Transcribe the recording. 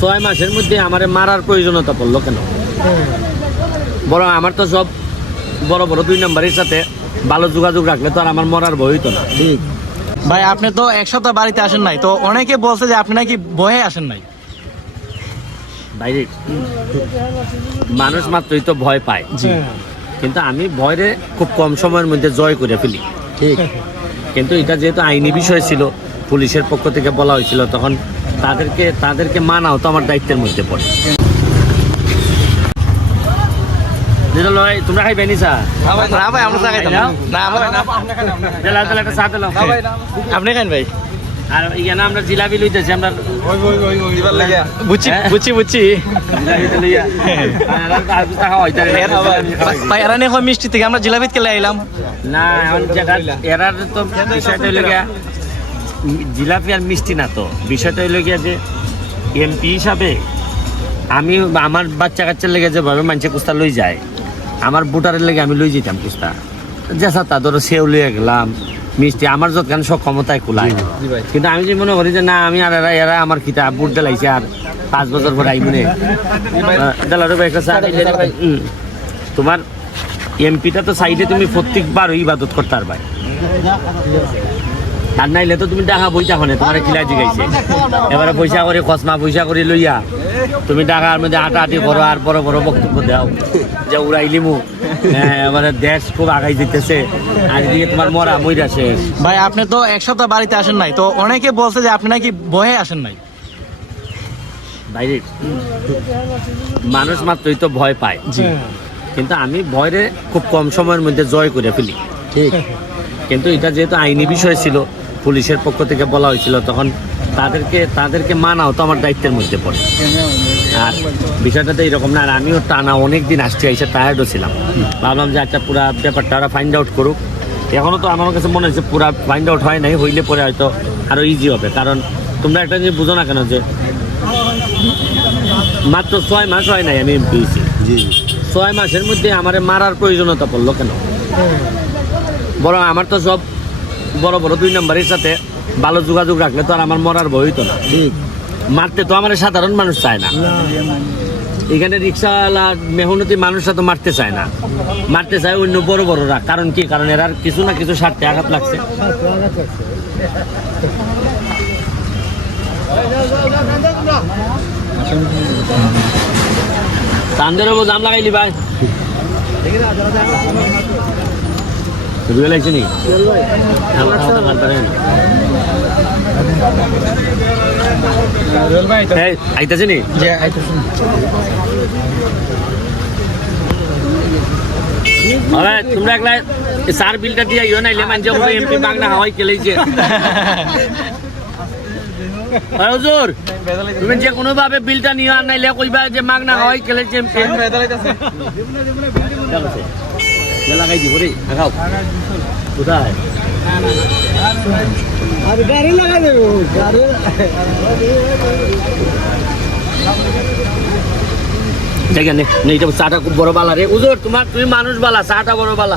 6 মাসের মধ্যে আমার মারার প্রয়োজনীয়তা পড়লো কেন? বরং আমার তো সব বড় বড় 2 নম্বরের সাথে ভালো যোগাযোগ রাখলে তো আর আমার মরার ভয় হইতো না। ঠিক ভাই, আপনি তো এক সপ্তাহ বাড়িতে আসেন নাই, তো অনেকে বলছে যে আপনি নাকি ভয়ে আসেন নাই। বাইরে মানুষ মাত্রই তো ভয় পায়, কিন্তু আমি ভয়রে খুব কম সময়ের মধ্যে জয় করে ফেলি। ঠিক, কিন্তু এটা যেহেতু আইনি বিষয় ছিল, পুলিশের পক্ষ থেকে বলা হয়েছিল, তখন তাদেরকে মানাও তো আমার দায়িত্বের মধ্যে পড়ে। তোমরা খাইবে নি চা? না ভাই, আমরা চা খাইতাম না। একটা চা দিলাম, আপনি খান ভাই। আর এখানে আমরা জিলাপি লইতেছি, আমরা বুঝছি ভাই, এরা নিয়ে মিষ্টি থেকে আমরা জিলাপি খেলে আইলাম না। এরার তো বিষয়টা হইল গিয়া জিলাপি আর মিষ্টি না, তো বিষয়টা হইল গিয়া যে এমপি হিসাবে আমি আমার বাচ্চা কাচ্চার লেগে যেভাবে মানুষে কুস্তা লই যায়, আমার ভোটারের লেগে আমি লই যেতাম কুস্তা, যেসা তা ধরো সেও লইয়া গেলাম, মিষ্টি আমার যতখান সব ক্ষমতায় কুলায়। কিন্তু আমি যে মনে করি যে না, আমি আর এরা আমার কিতা বুট দেলাইছে, আর 5 বছর পর আই মনে তোমার এমপিটা তো সাইডে তুমি প্রত্যেকবার ইবাদত করতে পারবে, আর নাইলে তো তুমি টাকা বইটা হনে তোমার কিলা জিগাইছে। এবারে পয়সা করে কসমা পয়সা করে লইয়া তুমি টাকার মধ্যে আটাআটি করো আর বড় বড় বক্তব্য দাও যে উড়াইলিমু, এবারে দেশ খুব আগাই দিতেছে, আর এদিকে তোমার মরা মইরা শেষ। ভাই, আপনি তো এক সপ্তাহ বাড়িতে আসেন নাই, তো অনেকে বলছে যে আপনি নাকি ভয়ে আসেন নাই। বাইরে মানুষ মাত্রই তো ভয় পায়, কিন্তু আমি ভয়রে খুব কম সময়ের মধ্যে জয় করে ফেলি। ঠিক, কিন্তু এটা যেহেতু আইনি বিষয় ছিল, পুলিশের পক্ষ থেকে বলা হয়েছিল, তখন তাদেরকে মানাও তো আমার দায়িত্বের মধ্যে পড়ে। আর বিষয়টা তো এরকম না, আর আমিও টানা অনেক দিন আসছি, এসে টায়ার্ডও ছিলাম। ভাবলাম যে একটা পুরা ব্যাপারটা ওরা ফাইন্ড আউট করুক। এখনও তো আমার কাছে মনে হচ্ছে পুরা ফাইন্ড আউট হয় নাই, হইলে পরে হয়তো আরও ইজি হবে। কারণ তোমরা একটা জিনিস বুঝো না কেন, যে মাত্র 6 মাস হয় নাই আমি পেয়েছি। 6 মাসের মধ্যে আমার মারার প্রয়োজনীয়তা পড়লো কেন? বরং আমার তো সব বড় বড় 2 নম্বরের সাথে ভালো যোগাযোগ রাখলে তো আর আমার মরার ভয় হইতো না। মারতে তো আমার সাধারণ মানুষ চায় না, এখানে রিক্সাওয়ালা মেহনতি মানুষরা তো মারতে চায় না, মারতে চায় অন্য বড় বড়রা। কারণ কি? কারণ এরা কিছু না কিছু স্বার্থে আঘাত লাগছে। তান্দের উপর দাম লাগাইলি ভাই, লাগছে নি আইতাছে নি? তোমরা একলা সার বিলটা দিয়ে ইয়ে নাইলে মানছে এমপি বাংলা হাওয়াই খেলেছে। হুজুর, তুমি যে কোনো ভাবে বিলটা নিয়ে আর নাইলে কইবা যে মাগনা হাওয়াই খেলেছে এমপি। লাগাই দিব রে, খাও কোথায়? গাড়ি লাগাই দেবো, গাড়ি জায়গা নেই। চাটা খুব বড় বালা রে হুজুর, তুমি মানুষ বালা, চাটা বড় বালা।